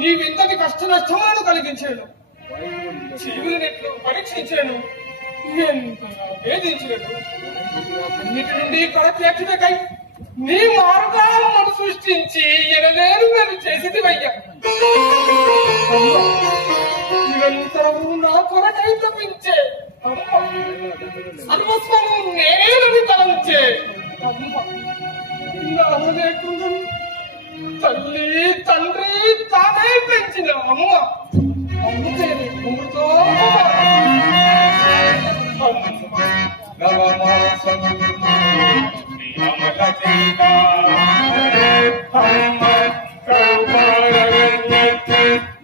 నీవింతటి కష్ట నష్టములను కలిగించాను, జీవులనెట్లు పరీక్షించాను, ఎంతగా వేధించాను. అన్నిటి నుండి కొరతీర్చుటకై నీ మార్గాలను సృష్టించి ఎనలేరు నేను చేసేదివయ్యా. నిరంతరము నా కొరకై తప్పించే సర్వస్వము నేనని తలంచే లేకుండా తల్లి తండ్రి తానే పెంచిన అమ్మ అమ్ముతేనే కుమ్ముతో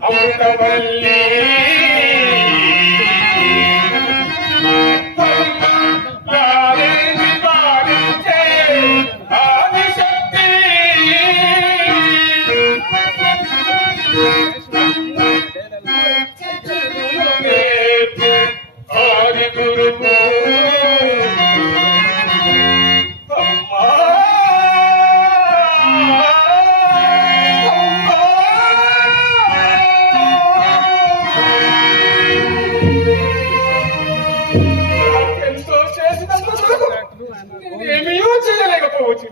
అమృతవల్లి ఏమీయో చేయలేకపోవచ్చు.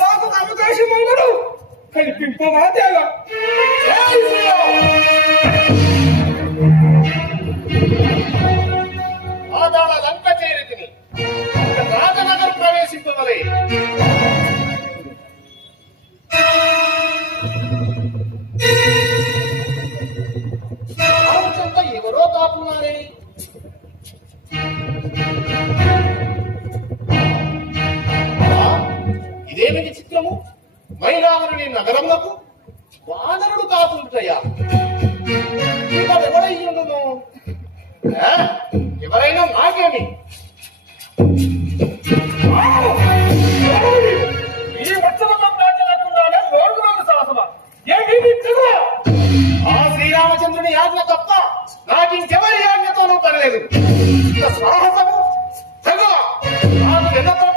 నాకు అవకాశం ఉండదు కల్పింపవా దేవా. ఆదాళ లంక చేరితిని, రాజనగర్ ప్రవేశింపవలే. రామచంద్ర ఎవరో కాపున్నారే. ఇదేమిటి చిత్రము? మైలావరుని నగరములకు వానరుడు కాకుంటాయా? ఎవడయ్యుండును? ఎవరైనా నాకేమి? ఈ వచ్చలంలో లేకుండానే లోడుకున్న సాహసమా? ఆ శ్రీరామచంద్రుని ఆజ్ఞ తప్ప నాకింకెవరి ఆజ్ఞతోనూ పనిలేదు. సాహసము నాకు